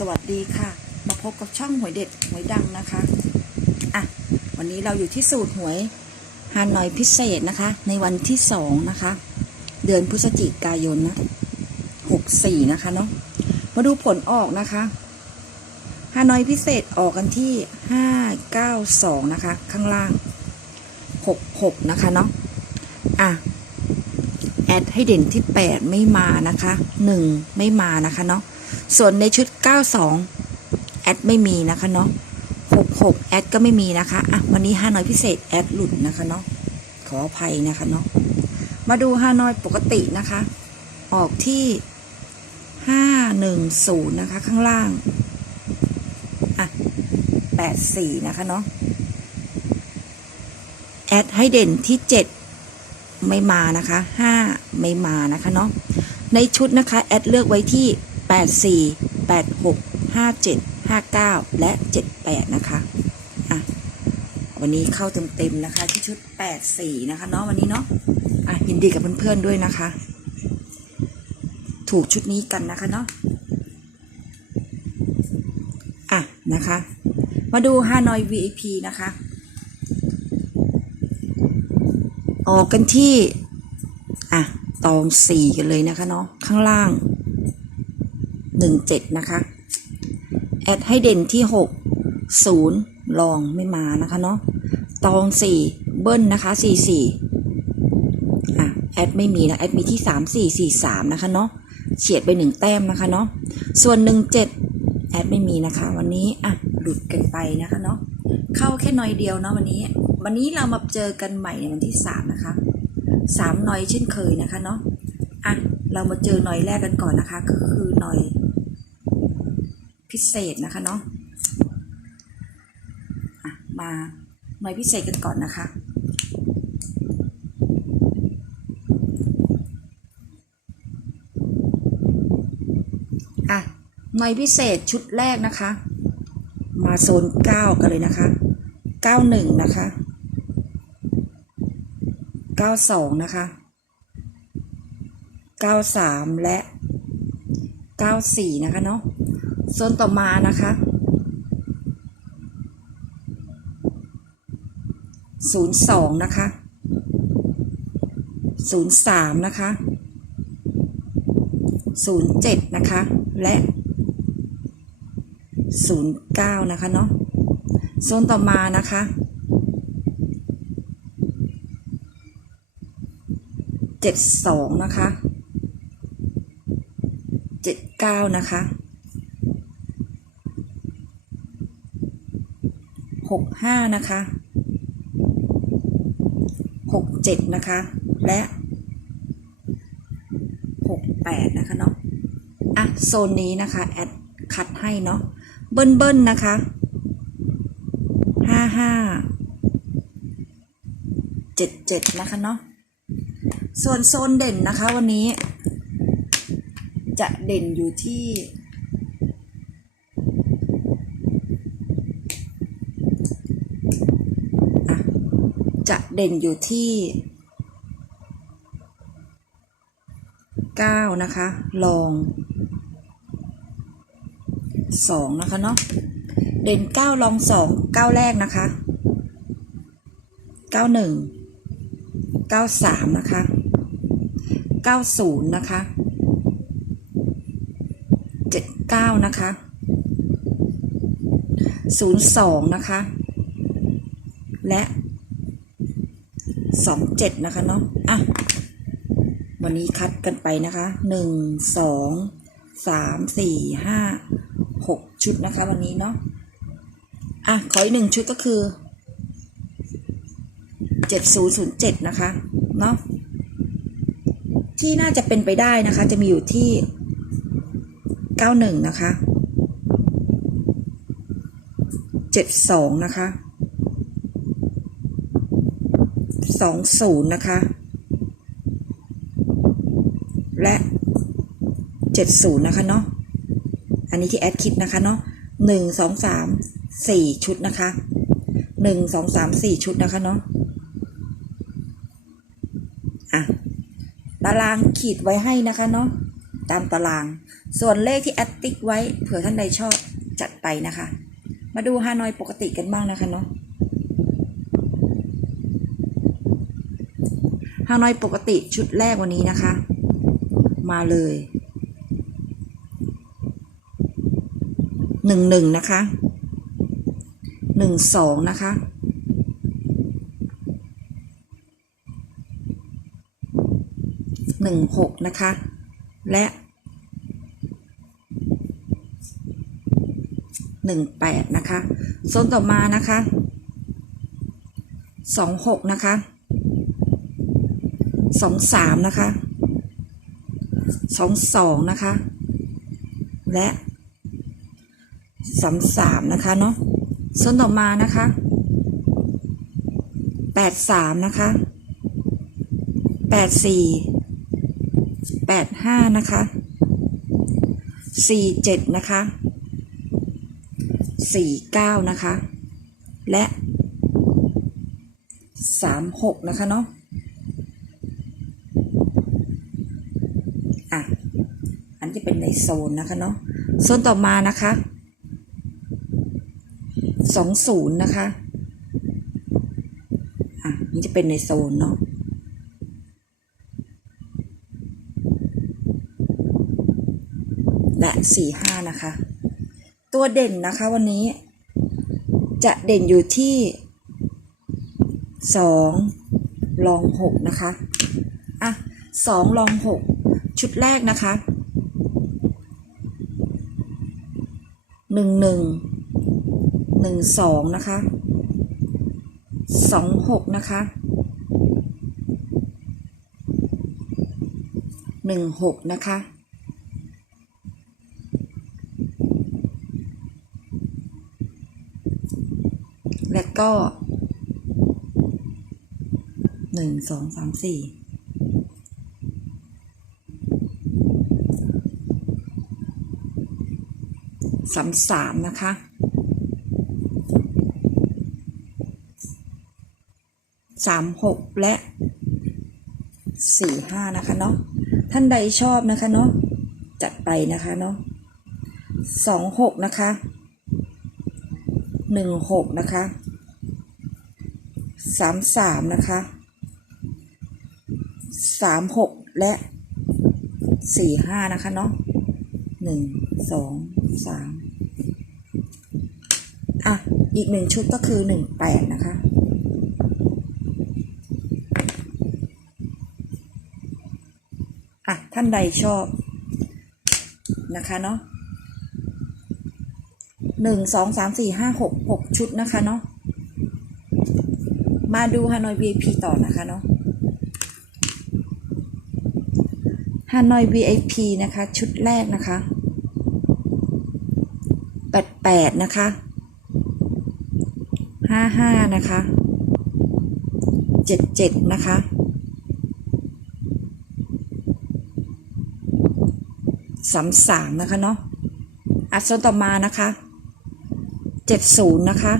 สวัสดีค่ะ มาพบกับช่องหวยเด็ดหวยดังนะคะอะวันนี้เราอยู่ที่สูตรหวยฮานอยพิเศษนะคะ ในวันที่สองนะคะ เดือนพฤศจิกายนนะหกสี่นะคะเนาะมาดูผลออกนะคะฮานอยพิเศษออกกันที่ห้าเก้าสองนะคะ ข้างล่างหกหกนะคะเนาะอะแอดให้เด่นที่8ไม่มานะคะ1ไม่มานะคะเนาะ ส่วนในชุด 92 แอดไม่มีนะคะเนาะ66 แอดก็ไม่มีนะคะอะวันนี้ฮานอยพิเศษแอดหลุดนะคะเนาะขออภัยนะคะเนาะมาดูฮานอยปกตินะคะ ออกที่510นะคะ ข้างล่างอะ84นะคะเนาะแอดให้เด่นที่7ไม่มานะคะห้าไม่มานะคะเนาะในชุดนะคะ แอดเลือกไว้ที่ แปดสี่แปดหกห้าเจ็ดห้าเก้าและเจ็ดแปดนะคะอะวันนี้เข้าเต็มๆนะคะ ที่ชุดแปดสี่นะคะเนาะวันนี้เนาะอะยินดีกับเพื่อนๆด้วยนะคะ ถูกชุดนี้กันนะคะเนาะอะนะคะ มาดูฮานอย VIP นะคะออกกันที่ อะ ตองสี่กันเลยนะคะเนาะข้างล่าง หนึ่งเจ็ดนะคะ แอดให้เด่นที่หกศูนย์ลองไม่มานะคะเนาะตองสี่เบิ้ลนะคะสี่สี่อะแอดไม่มีนะ แอดมีที่สามสี่สี่สามนะคะเนาะเฉียดไปหนึ่งแต้มนะคะเนาะส่วนหนึ่งเจ็ดแอดไม่มีนะคะ วันนี้อะหลุดกันไปนะคะเนาะเข้าแค่หน่อยเดียวเนาะวันนี้ วันนี้เรามาเจอกันใหม่ในวันที่สามนะคะสามหน่อยเช่นเคยนะคะเนาะอะเรามาเจอหน่อยแรกกันก่อนนะคะ ก็คือหน่อย พิเศษนะคะเนาะะมาหน่อยพิเศษกันก่อนนะคะ อะหน่อยพิเศษชุดแรกนะคะ มาโซนเก้ากันเลยนะคะเก้าหนึ่งนะคะเก้าสองนะคะเก้าสามและเก้าสี่นะคะเนาะ โซนต่อมานะคะศูนย์สองนะคะศูนย์สามนะคะศูนย์เจ็ดนะคะ และศูนย์เก้านะคะเนาะโซนต่อมานะคะเจ็ดสองนะคะเจ็ดเก้านะคะ หกห้านะคะหกเจ็ดนะคะ และหกแปดนะคะเนาะอะโซนนี้นะคะแอดคัดให้เนาะเบิ้ลเบิ้ลนะคะห้าห้าเจ็ดเจ็ดนะคะเนาะส่วนโซนเด่นนะคะวันนี้จะเด่นอยู่ที่ อะ จะ เด่นอยู่ที่เก้านะคะ ลองสองนะคะเนาะเด่นเก้าลองสองเก้าแรกนะคะเก้าหนึ่งเก้าสามนะคะเก้าศูนย์นะคะเจ็ดเก้านะคะศูนย์สองนะคะ และ สองเจ็ดนะคะเนาะอะวันนี้คัดกันไปนะคะหนึ่งสองสามสี่ห้าหกชุดนะคะ วันนี้เนาะอะขออีกหนึ่งชุดก็คือเจ็ดศูนย์ศูนย์เจ็ดนะคะเนาะที่น่าจะเป็นไปได้นะคะ จะมีอยู่ที่เก้าหนึ่งนะคะเจ็ดสองนะคะ สองศูนย์นะคะ และเจ็ดศูนย์นะคะเนาะ อันนี้ที่แอดคิดนะคะเนาะหนึ่งสองสามสี่ชุดนะคะหนึ่งสองสามสี่ชุดนะคะเนาะ อะ ตารางขีดไว้ให้นะคะเนาะ ตามตาราง ส่วนเลขที่แอดติ๊กไว้เผื่อท่านใดชอบจัดไปนะคะ มาดูฮานอยปกติกันบ้างนะคะเนาะ ฮานอยปกติชุดแรกวันนี้นะคะ มาเลยหนึ่งหนึ่งนะคะหนึ่งสองนะคะหนึ่งหกนะคะ และหนึ่งแปดนะคะโซนต่อมานะคะสองหกนะคะ สองสามนะคะสองสองนะคะ และสามสามนะคะเนาะโซนต่อมานะคะแปดสามนะคะแปดสี่แปดห้านะคะสี่เจ็ดนะคะสี่เก้านะคะ และสามหกนะคะเนาะ อันที่เป็นในโซนนะคะเนาะโซนต่อมานะคะสองศูนย์นะคะอะนี่จะเป็นในโซนเนาะและสี่ห้านะคะ ตัวเด่นนะคะวันนี้ จะเด่นอยู่ที่สองลองหกนะคะอะสองลองหกชุดแรกนะคะ หนึ่งหนึ่งหนึ่งสองนะคะสองหกนะคะหนึ่งหกนะคะและก็หนึ่งสองสามสี่ สามสามนะคะ สามหกและสี่ห้านะคะเนาะ ท่านใดชอบนะคะเนาะ จัดไปนะคะเนาะสองหกนะคะหนึ่งหกนะคะสามสามนะคะสามหกและสี่ห้านะคะเนาะหนึ่งสองสาม อีกหนึ่งชุดก็คือหนึ่งแปดนะคะอะท่านใดชอบนะคะเนาะหนึ่งสองสามสี่ห้าหกหกชุดนะคะเนาะมาดูฮานอย VIP ต่อนะคะเนาะฮานอย VIP นะคะ ชุดแรกนะคะแปดแปดนะคะ ห้าห้านะคะเจ็ดเจ็ดนะคะสามสามนะคะเนาะอัดโซนต่อมานะคะเจ็ดศูนย์นะคะ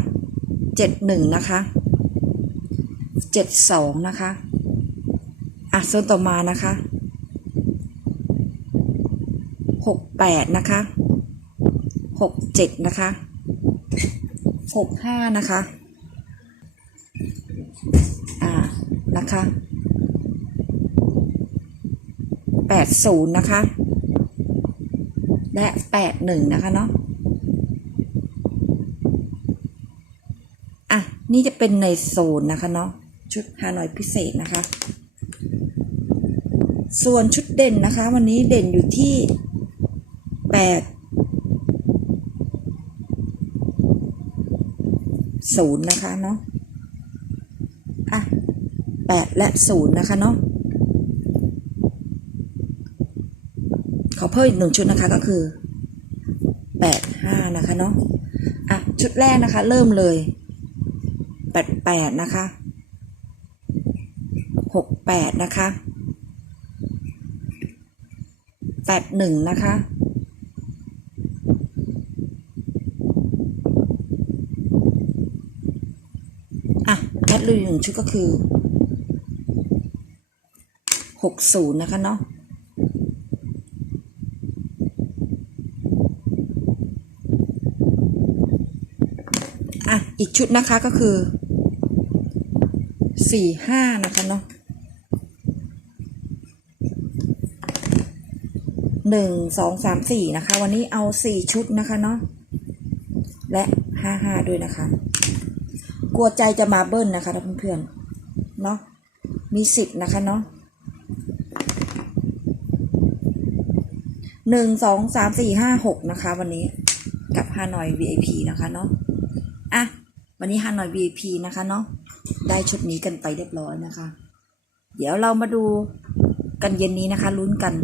เจ็ดหนึ่งนะคะเจ็ดสองนะคะอะโซนต่อมานะคะหกแปดนะคะหกเจ็ดนะคะหกห้านะคะ อ่านะคะแปดศูนย์นะคะ และแปดหนึ่งนะคะเนาะอะ นี่จะเป็นในโซนนะคะเนาะชุดฮานอยพิเศษนะคะ ส่วนชุดเด่นนะคะ วันนี้เด่นอยู่ที่แปดศูนย์นะคะเนาะอะ แปดและศูนย์นะคะเนาะขอเพิ่มอีกหนึ่งชุดนะคะก็คือแปดห้านะคะเนาะอะ ชุดแรกนะคะ เริ่มเลยแปดแปดนะคะหกแปดนะคะแปดหนึ่งนะคะอะแอดลุยหนึ่งชุดก็คือ 60 นะคะเนาะอะ อีกชุดนะคะก็คือสี่ห้านะคะเนาะหนึ่งสองสามสี่นะคะ วันนี้เอาสี่ชุดนะคะเนาะและห้าห้าด้วยนะคะ กลัวใจจะมาเบิ้ลนะคะเพื่อนๆเนาะมีสิบนะคะเนาะ หนึ่งสองสามสี่ห้าหกนะคะ วันนี้กับฮานอย VIP นะคะเนาะอะวันนี้ฮานอย VIP นะคะเนาะได้ชุดนี้กันไปเรียบร้อยนะคะ เดี๋ยวเรามาดูกันเย็นนี้นะคะลุ้นกัน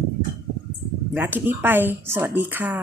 เวลาคลิปนี้ไป สวัสดีค่ะ